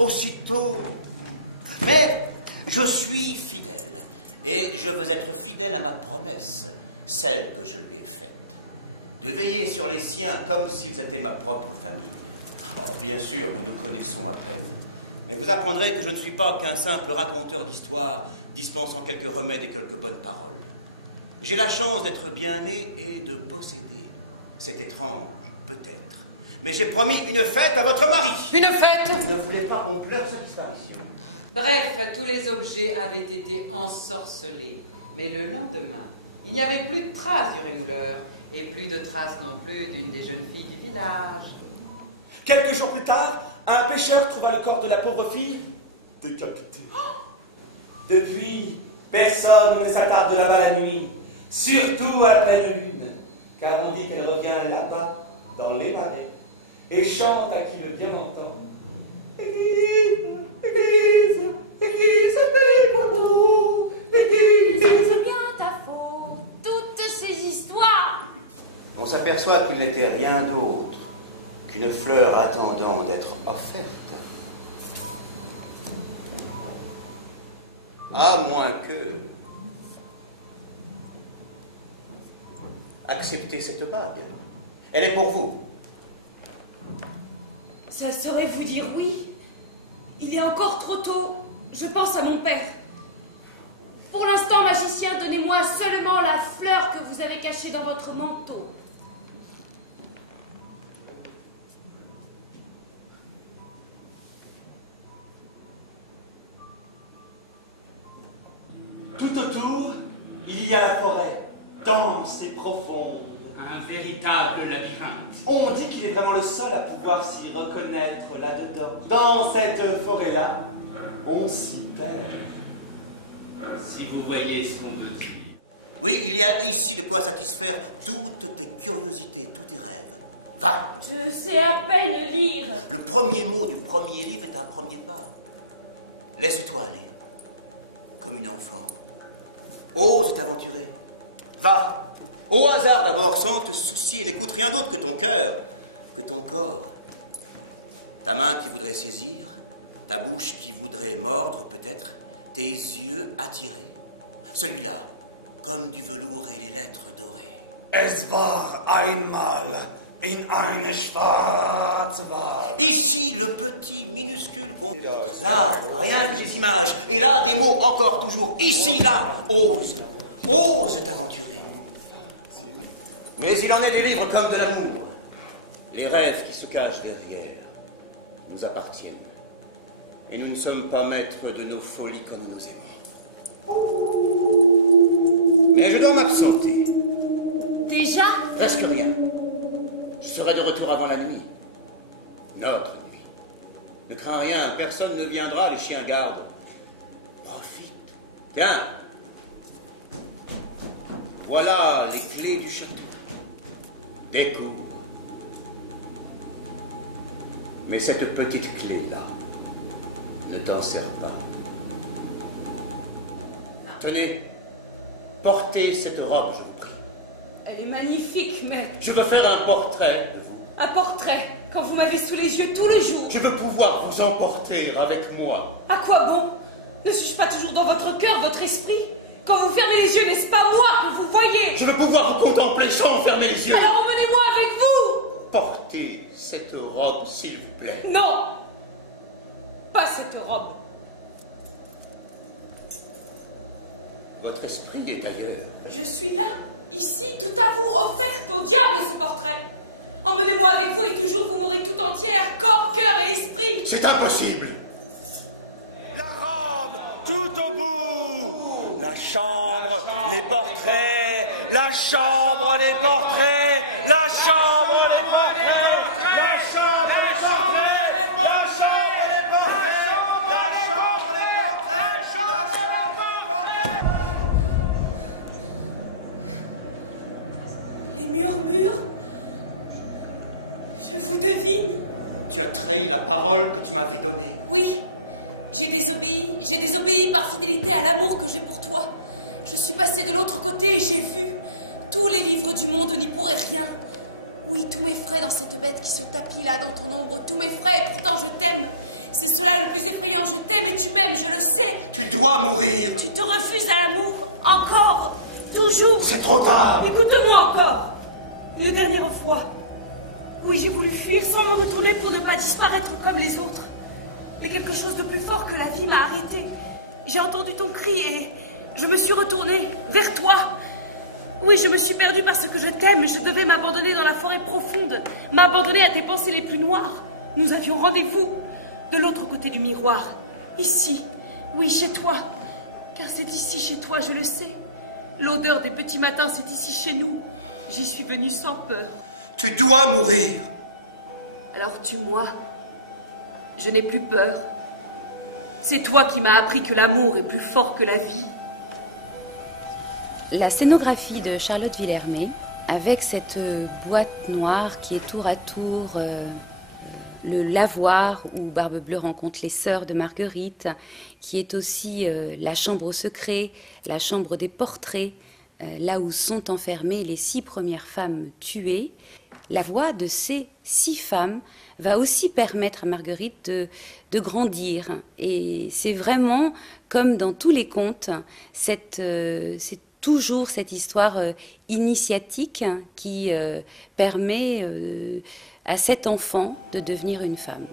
aussitôt. Mais je suis fidèle. Et je veux être fidèle à ma promesse, celle que je lui ai faite. De veiller sur les siens comme s'ils étaient ma propre famille. Bien sûr, nous nous connaissons à peine. Mais vous apprendrez que je ne suis pas qu'un simple raconteur d'histoire, dispensant quelques remèdes et quelques bonnes paroles. J'ai la chance d'être bien né et de posséder. C'est étrange, peut-être. Mais j'ai promis une fête à votre mari. Une fête? Ne voulez pas qu'on pleure sa disparition. Bref, tous les objets avaient été ensorcelés. Mais le lendemain, il n'y avait plus de traces du Ringler. Et plus de traces non plus d'une des jeunes filles du village. Quelques jours plus tard, un pêcheur trouva le corps de la pauvre fille décapitée. Depuis, personne ne s'attarde là-bas la nuit, surtout à pleine lune, car on dit qu'elle revient là-bas, dans les marais, et chante à qui le bien entend. Église, église, église, pécoto, église. C'est bien ta faute, toutes ces histoires. On s'aperçoit qu'il n'était rien d'autre qu'une fleur attendant d'être offerte. À moins que... Acceptez cette bague. Elle est pour vous. Ça saurait vous dire oui. Il est encore trop tôt. Je pense à mon père. Pour l'instant, magicien, donnez-moi seulement la fleur que vous avez cachée dans votre manteau. Tout autour, il y a la forêt, dense et profonde. Un véritable labyrinthe. On dit qu'il est vraiment le seul à pouvoir s'y reconnaître là-dedans. Dans cette forêt-là, on s'y perd. Si vous voyez ce qu'on veut dire. Oui, il y a ici de quoi satisfaire toutes tes curiosités, tous tes rêves. Va. Je sais à peine lire. Le premier mot du premier livre est un premier pas. Laisse-toi aller, comme une enfant. Ose t'aventurer. Va. Au hasard d'abord, sans te soucier, n'écoute rien d'autre que ton cœur, que ton corps. Ta main qui voudrait saisir, ta bouche qui voudrait mordre peut-être, tes yeux attirés. Celui-là, comme du velours et les lettres dorées. Es war einmal in eine schwarze Wald. Ici, le petit minuscule mot. Ah, rien que les images. Et là, les mots encore toujours. Ici, là, ose t'aventurer. Mais il en est des livres comme de l'amour. Les rêves qui se cachent derrière nous appartiennent. Et nous ne sommes pas maîtres de nos folies comme nous aimons. Mais je dois m'absenter. Déjà? Presque rien. Je serai de retour avant la nuit. Notre nuit. Ne crains rien, personne ne viendra, les chiens gardent. Profite. Tiens. Voilà les clés du château. Découvre. Mais cette petite clé-là, ne t'en sers pas. Tenez, portez cette robe, je vous prie. Elle est magnifique, mais... Je veux faire un portrait de vous. Un portrait, quand vous m'avez sous les yeux tout le jour. Je veux pouvoir vous emporter avec moi. À quoi bon? Ne suis-je pas toujours dans votre cœur, votre esprit? Quand vous fermez les yeux, n'est-ce pas moi que vous voyez? Je veux pouvoir vous contempler sans fermer les yeux. Alors emmenez-moi avec vous! Portez cette robe, s'il vous plaît. Non! Pas cette robe. Votre esprit est ailleurs. Je suis là, ici, tout à vous, offerte au diable ce portrait. Emmenez-moi avec vous et toujours vous m'aurez tout entière, corps, cœur et esprit. C'est impossible. La robe, tout au bout. La chambre, les portraits. La chambre, les portraits. La chambre, les portraits. La chambre, les portraits. La chambre, les portraits. La chambre, les portraits. Les murmures. Je vous devine. Tu as trahi la parole que tu m'avais donnée. Oui, toujours. C'est trop tard. Écoute-moi encore. Une dernière fois. Oui, j'ai voulu fuir sans me retourner pour ne pas disparaître comme les autres. Mais quelque chose de plus fort que la vie m'a arrêtée. J'ai entendu ton cri et je me suis retournée vers toi. Oui, je me suis perdue parce que je t'aime. Je devais m'abandonner dans la forêt profonde, m'abandonner à tes pensées les plus noires. Nous avions rendez-vous de l'autre côté du miroir. Ici, oui, chez toi. Car c'est ici chez toi, je le sais. L'odeur des petits matins, c'est ici chez nous. J'y suis venue sans peur. Tu dois mourir. Alors tue-moi. Je n'ai plus peur. C'est toi qui m'as appris que l'amour est plus fort que la vie. La scénographie de Charlotte Villermé, avec cette boîte noire qui est tour à tour le lavoir où Barbe Bleue rencontre les sœurs de Marguerite, qui est aussi la chambre au secret, la chambre des portraits, là où sont enfermées les 6 premières femmes tuées. La voix de ces 6 femmes va aussi permettre à Marguerite de grandir. Et c'est vraiment, comme dans tous les contes, c'est toujours cette histoire initiatique qui permet à cet enfant de devenir une femme.